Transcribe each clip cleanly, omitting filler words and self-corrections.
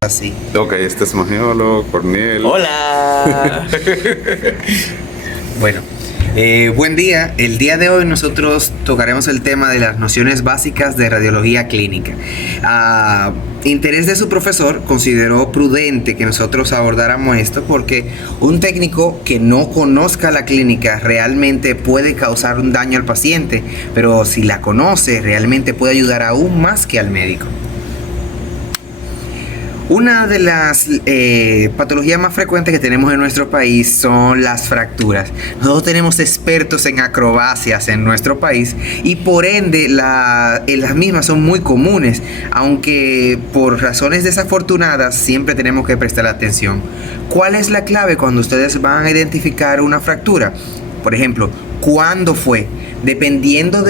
Así. Ok, este es Magiolo, Corniel. Hola. Bueno, buen día. El día de hoy nosotros tocaremos el tema de las nociones básicas de radiología clínica. A interés de su profesor, consideró prudente que nosotros abordáramos esto porque un técnico que no conozca la clínica realmente puede causar un daño al paciente, pero si la conoce realmente puede ayudar aún más que al médico. Una de las patologías más frecuentes que tenemos en nuestro país son las fracturas. Nosotros tenemos expertos en acrobacias en nuestro país y por ende las mismas son muy comunes, aunque por razones desafortunadas siempre tenemos que prestar atención. ¿Cuál es la clave cuando ustedes van a identificar una fractura? Por ejemplo, ¿cuándo fue? Dependiendo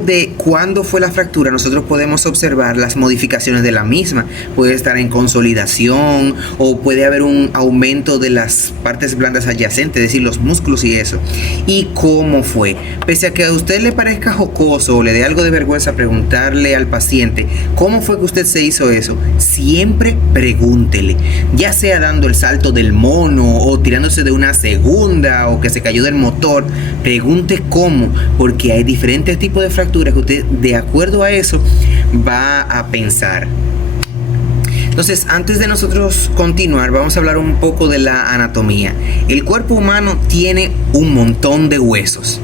de cuándo fue la fractura, nosotros podemos observar las modificaciones de la misma. Puede estar en consolidación o puede haber un aumento de las partes blandas adyacentes, es decir, los músculos y eso. ¿Y cómo fue? Pese a que a usted le parezca jocoso o le dé algo de vergüenza preguntarle al paciente cómo fue que usted se hizo eso, siempre pregúntele. Ya sea dando el salto del mono o tirándose de una segunda o que se cayó del motor, pregunte cómo, porque hay diferentes tipos de fracturas que usted, de acuerdo a eso, va a pensar. Entonces, antes de nosotros continuar, vamos a hablar un poco de la anatomía. El cuerpo humano tiene un montón de huesos.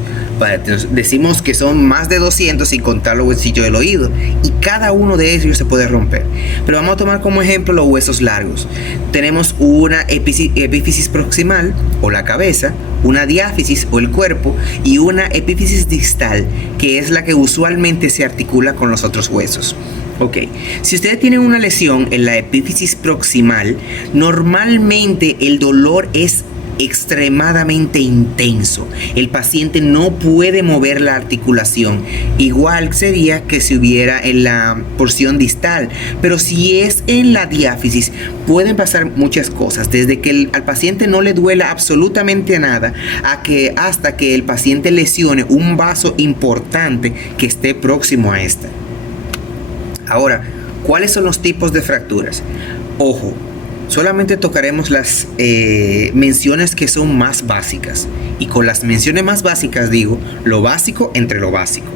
Decimos que son más de 200 sin contar los huesillos del oído, y cada uno de ellos se puede romper. Pero vamos a tomar como ejemplo los huesos largos. Tenemos una epífisis proximal o la cabeza, una diáfisis o el cuerpo y una epífisis distal, que es la que usualmente se articula con los otros huesos. Ok, si ustedes tienen una lesión en la epífisis proximal, normalmente el dolor es extremadamente intenso. El paciente no puede mover la articulación. Igual sería que si hubiera en la porción distal, pero si es en la diáfisis pueden pasar muchas cosas, desde que al paciente no le duela absolutamente nada hasta que el paciente lesione un vaso importante que esté próximo a esta. Ahora, ¿cuáles son los tipos de fracturas? Ojo, solamente tocaremos las menciones que son más básicas. Y con las menciones más básicas digo lo básico entre lo básico.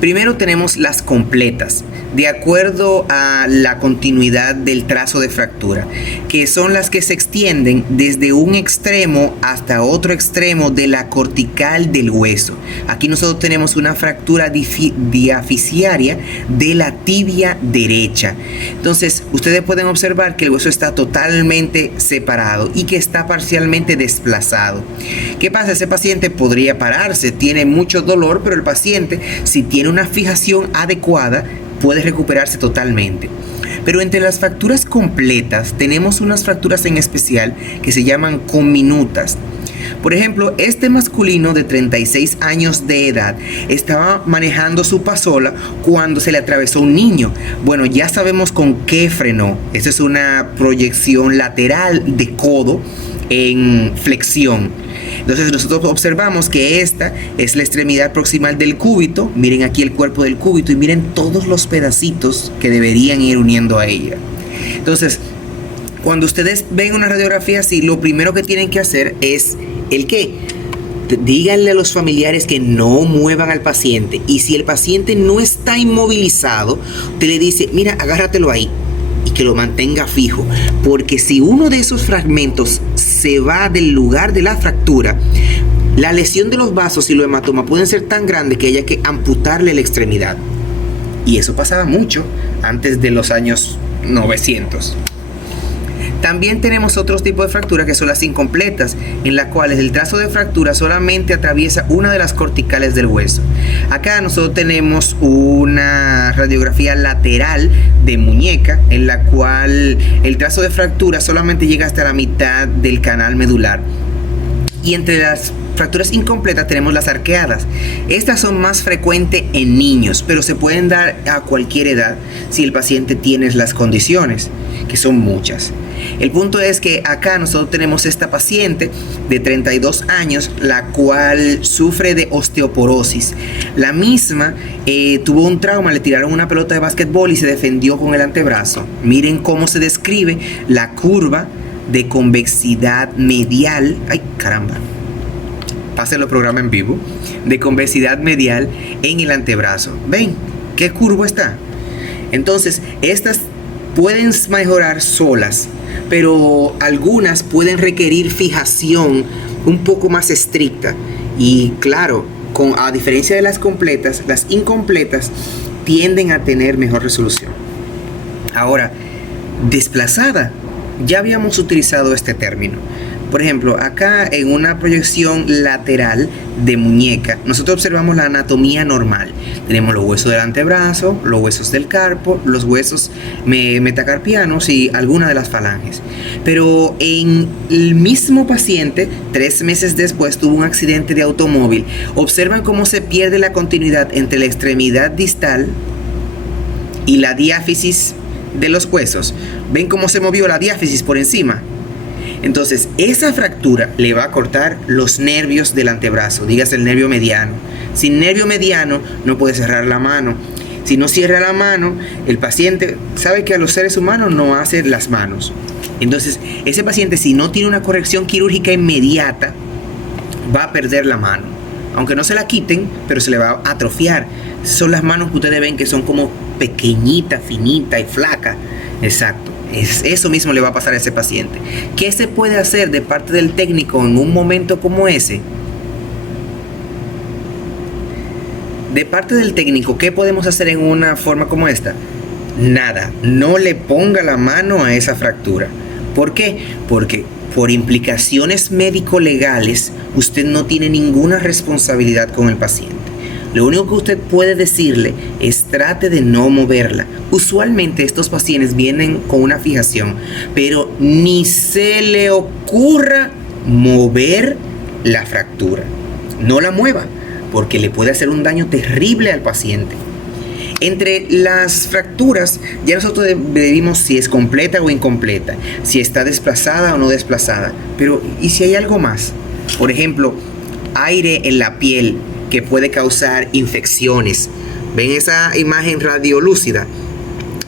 Primero tenemos las completas, de acuerdo a la continuidad del trazo de fractura, que son las que se extienden desde un extremo hasta otro extremo de la cortical del hueso. Aquí nosotros tenemos una fractura diafisiaria de la tibia derecha. Entonces, ustedes pueden observar que el hueso está totalmente separado y que está parcialmente desplazado. ¿Qué pasa? Ese paciente podría pararse, tiene mucho dolor, pero el paciente, si tiene una fijación adecuada, puede recuperarse totalmente. Pero entre las fracturas completas tenemos unas fracturas en especial que se llaman conminutas. Por ejemplo, este masculino de 36 años de edad estaba manejando su pasola cuando se le atravesó un niño. Bueno, ya sabemos con qué frenó. Esta es una proyección lateral de codo en flexión. Entonces nosotros observamos que esta es la extremidad proximal del cúbito. Miren aquí el cuerpo del cúbito y miren todos los pedacitos que deberían ir uniendo a ella. Entonces, cuando ustedes ven una radiografía así, lo primero que tienen que hacer es el qué. Díganle a los familiares que no muevan al paciente. Y si el paciente no está inmovilizado, usted le dice, mira, agárratelo ahí y que lo mantenga fijo, porque si uno de esos fragmentos se va del lugar de la fractura, la lesión de los vasos y los hematomas pueden ser tan grandes que haya que amputarle la extremidad. Y eso pasaba mucho antes de los años 900. También tenemos otros tipos de fracturas que son las incompletas, en las cuales el trazo de fractura solamente atraviesa una de las corticales del hueso. Acá nosotros tenemos una radiografía lateral de muñeca, en la cual el trazo de fractura solamente llega hasta la mitad del canal medular. Y entre las fracturas incompletas tenemos las arqueadas. Estas son más frecuentes en niños, pero se pueden dar a cualquier edad si el paciente tiene las condiciones, que son muchas. El punto es que acá nosotros tenemos esta paciente de 32 años, la cual sufre de osteoporosis. La misma tuvo un trauma, le tiraron una pelota de básquetbol y se defendió con el antebrazo. Miren cómo se describe la curva de convexidad medial. ¡Ay, caramba! Pasen los programas en vivo. De convexidad medial en el antebrazo. ¿Ven qué curvo está? Entonces, estas pueden mejorar solas, pero algunas pueden requerir fijación un poco más estricta. Y claro, a diferencia de las completas, las incompletas tienden a tener mejor resolución. Ahora, desplazada, ya habíamos utilizado este término. Por ejemplo, acá en una proyección lateral de muñeca, nosotros observamos la anatomía normal. Tenemos los huesos del antebrazo, los huesos del carpo, los huesos metacarpianos y algunas de las falanges. Pero en el mismo paciente, 3 meses después, tuvo un accidente de automóvil. Observan cómo se pierde la continuidad entre la extremidad distal y la diáfisis de los huesos. ¿Ven cómo se movió la diáfisis por encima? Entonces, esa fractura le va a cortar los nervios del antebrazo, dígase el nervio mediano. Sin nervio mediano no puede cerrar la mano. Si no cierra la mano, el paciente sabe que a los seres humanos no hacen las manos. Entonces, ese paciente, si no tiene una corrección quirúrgica inmediata, va a perder la mano. Aunque no se la quiten, pero se le va a atrofiar. Son las manos que ustedes ven que son como pequeñita, finita y flaca. Exacto. Eso mismo le va a pasar a ese paciente. ¿Qué se puede hacer de parte del técnico en un momento como ese? De parte del técnico, ¿qué podemos hacer en una forma como esta? Nada. No le ponga la mano a esa fractura. ¿Por qué? Porque por implicaciones médico-legales, usted no tiene ninguna responsabilidad con el paciente. Lo único que usted puede decirle es trate de no moverla. Usualmente estos pacientes vienen con una fijación, pero ni se le ocurra mover la fractura. No la mueva, porque le puede hacer un daño terrible al paciente. Entre las fracturas, ya nosotros medimos si es completa o incompleta, si está desplazada o no desplazada. Pero, ¿y si hay algo más? Por ejemplo, aire en la piel que puede causar infecciones. ¿Ven esa imagen radiolúcida?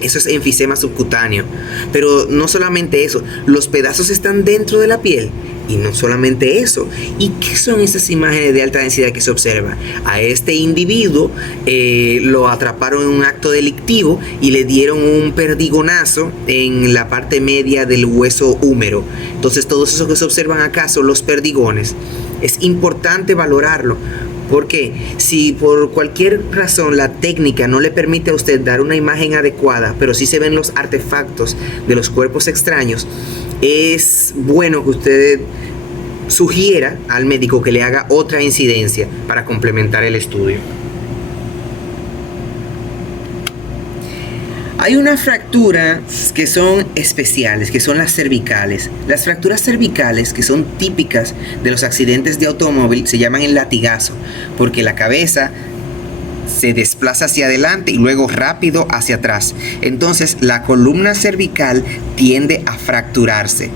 Eso es enfisema subcutáneo. Pero no solamente eso, los pedazos están dentro de la piel. Y no solamente eso. ¿Y qué son esas imágenes de alta densidad que se observan? A este individuo lo atraparon en un acto delictivo y le dieron un perdigonazo en la parte media del hueso húmero. Entonces, todos esos que se observan acá son los perdigones. Es importante valorarlo. Porque si por cualquier razón la técnica no le permite a usted dar una imagen adecuada, pero sí se ven los artefactos de los cuerpos extraños, es bueno que usted sugiera al médico que le haga otra incidencia para complementar el estudio. Hay unas fracturas que son especiales, que son las cervicales. Las fracturas cervicales, que son típicas de los accidentes de automóvil, se llaman el latigazo, porque la cabeza se desplaza hacia adelante y luego rápido hacia atrás. Entonces, la columna cervical tiende a fracturarse.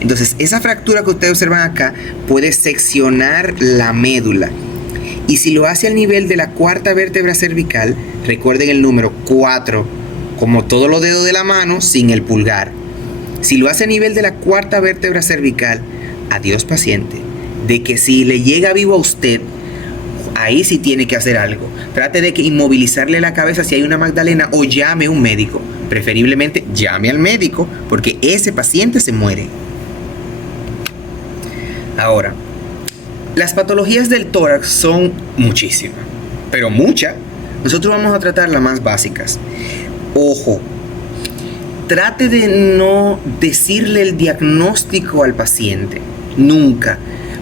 Entonces, esa fractura que ustedes observan acá puede seccionar la médula. Y si lo hace al nivel de la cuarta vértebra cervical, recuerden el número 4, como todos los dedos de la mano, sin el pulgar. Si lo hace a nivel de la cuarta vértebra cervical, adiós paciente. De que si le llega vivo a usted, ahí sí tiene que hacer algo. Trate de que inmovilizarle la cabeza si hay una Magdalena o llame a un médico. Preferiblemente llame al médico porque ese paciente se muere. Ahora, las patologías del tórax son muchísimas, pero muchas. Nosotros vamos a tratar las más básicas. Ojo, trate de no decirle el diagnóstico al paciente, nunca,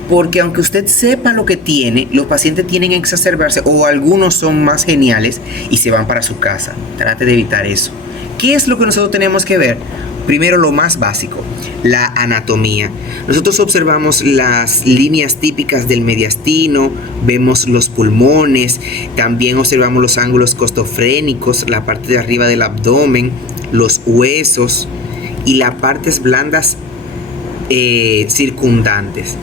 porque aunque usted sepa lo que tiene, los pacientes tienen que exacerbarse o algunos son más geniales y se van para su casa. Trate de evitar eso. ¿Qué es lo que nosotros tenemos que ver? Primero, lo más básico, la anatomía. Nosotros observamos las líneas típicas del mediastino, vemos los pulmones, también observamos los ángulos costofrénicos, la parte de arriba del abdomen, los huesos y las partes blandas circundantes.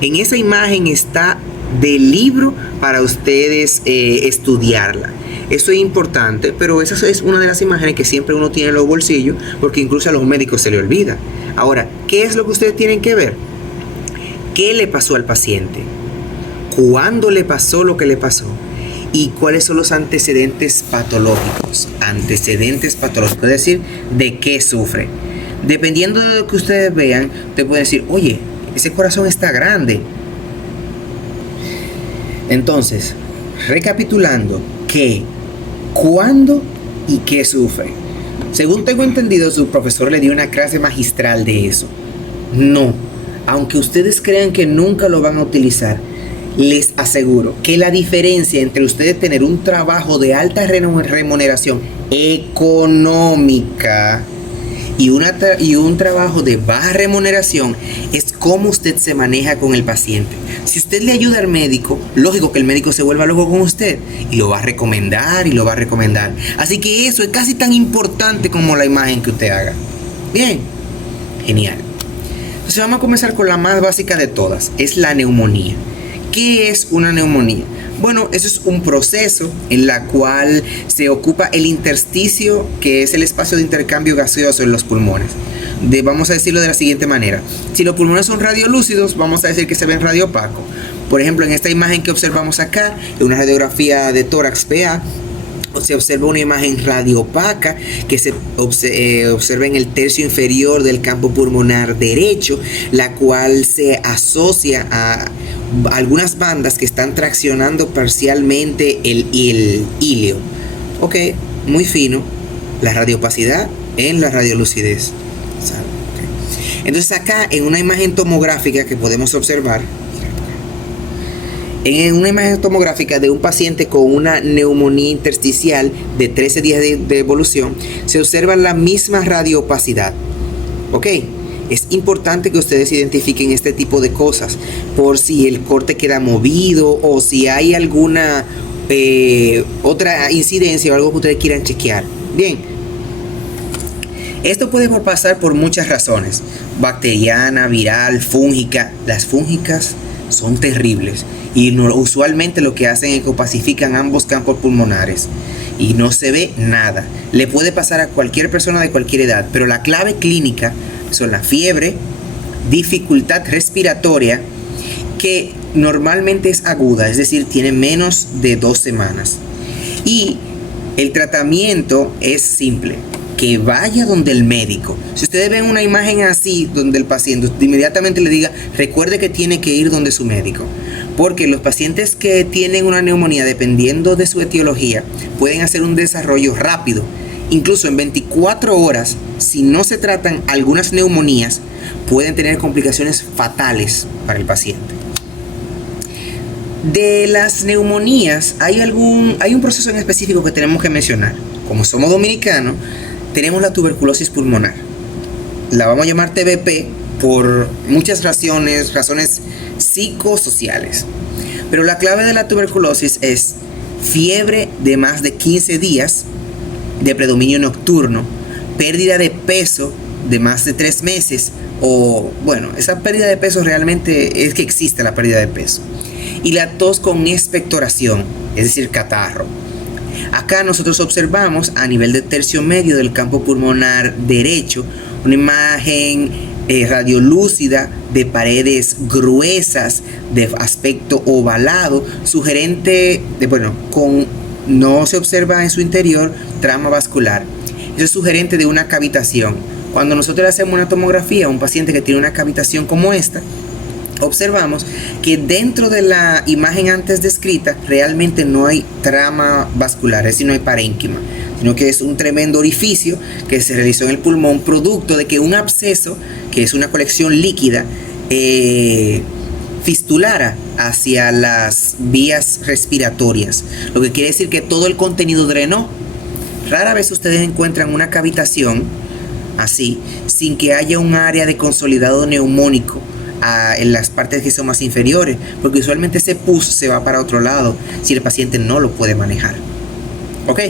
En esa imagen está del libro para ustedes estudiarla. Eso es importante, pero esa es una de las imágenes que siempre uno tiene en los bolsillos, porque incluso a los médicos se le olvida. Ahora, ¿qué es lo que ustedes tienen que ver? ¿Qué le pasó al paciente? ¿Cuándo le pasó lo que le pasó? ¿Y cuáles son los antecedentes patológicos? Antecedentes patológicos, es decir, ¿de qué sufre? Dependiendo de lo que ustedes vean, te pueden decir, oye, ese corazón está grande. Entonces, recapitulando, ¿qué? ¿Cuándo y qué sufre? Según tengo entendido, su profesor le dio una clase magistral de eso. No, aunque ustedes crean que nunca lo van a utilizar, les aseguro que la diferencia entre ustedes tener un trabajo de alta remuneración económica y un trabajo de baja remuneración es cómo usted se maneja con el paciente. Si usted le ayuda al médico, lógico que el médico se vuelva loco con usted y lo va a recomendar y lo va a recomendar. Así que eso es casi tan importante como la imagen que usted haga. Bien, genial. Entonces vamos a comenzar con la más básica de todas, es la neumonía. ¿Qué es una neumonía? Bueno, eso es un proceso en la cual se ocupa el intersticio, que es el espacio de intercambio gaseoso en los pulmones. Vamos a decirlo de la siguiente manera. Si los pulmones son radiolúcidos, vamos a decir que se ven radioopacos. Por ejemplo, en esta imagen que observamos acá, en una radiografía de tórax PA, se observa una imagen radiopaca que se observa en el tercio inferior del campo pulmonar derecho, la cual se asocia a algunas bandas que están traccionando parcialmente el ilio. Ok, muy fino. La radiopacidad en la radiolucidez. Okay. Entonces acá en una imagen tomográfica que podemos observar, en una imagen tomográfica de un paciente con una neumonía intersticial de 13 días de evolución, se observa la misma radiopacidad. Ok, es importante que ustedes identifiquen este tipo de cosas por si el corte queda movido o si hay alguna otra incidencia o algo que ustedes quieran chequear. Bien, esto puede pasar por muchas razones: bacteriana, viral, fúngica. Las fúngicas son terribles y usualmente lo que hacen es que opacifican ambos campos pulmonares y no se ve nada. Le puede pasar a cualquier persona de cualquier edad, pero la clave clínica son la fiebre, dificultad respiratoria, que normalmente es aguda, es decir, tiene menos de 2 semanas. Y el tratamiento es simple: que vaya donde el médico. Si ustedes ven una imagen así donde el paciente, inmediatamente le diga, recuerde que tiene que ir donde su médico. Porque los pacientes que tienen una neumonía, dependiendo de su etiología, pueden hacer un desarrollo rápido. Incluso en 24 horas, si no se tratan algunas neumonías, pueden tener complicaciones fatales para el paciente. De las neumonías, hay un proceso en específico que tenemos que mencionar. Como somos dominicanos, tenemos la tuberculosis pulmonar. La vamos a llamar TBP por muchas razones psicosociales. Pero la clave de la tuberculosis es fiebre de más de 15 días, de predominio nocturno, pérdida de peso de más de 3 meses, o bueno, esa pérdida de peso realmente es que existe la pérdida de peso, y la tos con expectoración, es decir, catarro. Acá nosotros observamos a nivel de tercio medio del campo pulmonar derecho una imagen radiolúcida de paredes gruesas de aspecto ovalado, sugerente de, no se observa en su interior trama vascular. Eso es sugerente de una cavitación. Cuando nosotros hacemos una tomografía a un paciente que tiene una cavitación como esta, observamos que dentro de la imagen antes descrita realmente no hay trama vascular, es decir, no hay parénquima, sino que es un tremendo orificio que se realizó en el pulmón producto de que un absceso, que es una colección líquida, fistulara hacia las vías respiratorias, lo que quiere decir que todo el contenido drenó. Rara vez ustedes encuentran una cavitación así, sin que haya un área de consolidado neumónico en las partes que son más inferiores, porque usualmente ese pus se va para otro lado si el paciente no lo puede manejar. ¿Ok?